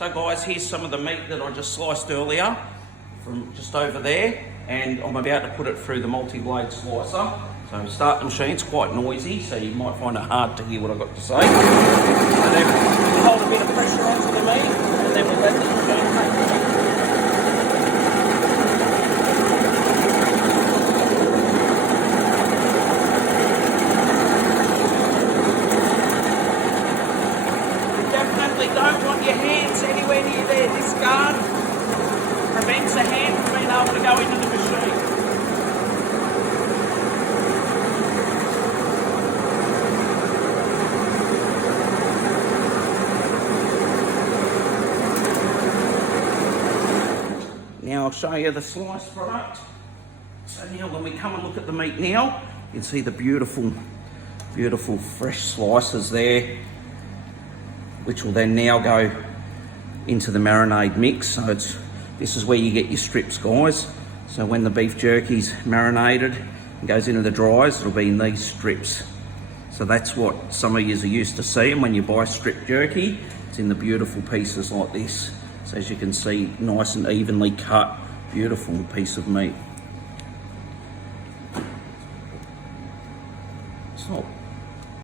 So guys, here's some of the meat that I just sliced earlier from just over there, and I'm about to put it through the multi-blade slicer. So start the machine's quite noisy, so you might find it hard to hear what I've got to say. So then we'll hold a bit of pressure onto the meat, and then we'll let the machine take it. Don't want your hands anywhere near there. This guard prevents the hand from being able to go into the machine. Now I'll show you the slice product. So now when we come and look at the meat now, you can see the beautiful, beautiful fresh slices there, which will then now go into the marinade mix. So this is where you get your strips, guys. So when the beef jerky's marinated and goes into the dryers, it'll be in these strips. So that's what some of you are used to seeing when you buy strip jerky. It's in the beautiful pieces like this. So as you can see, nice and evenly cut, beautiful piece of meat.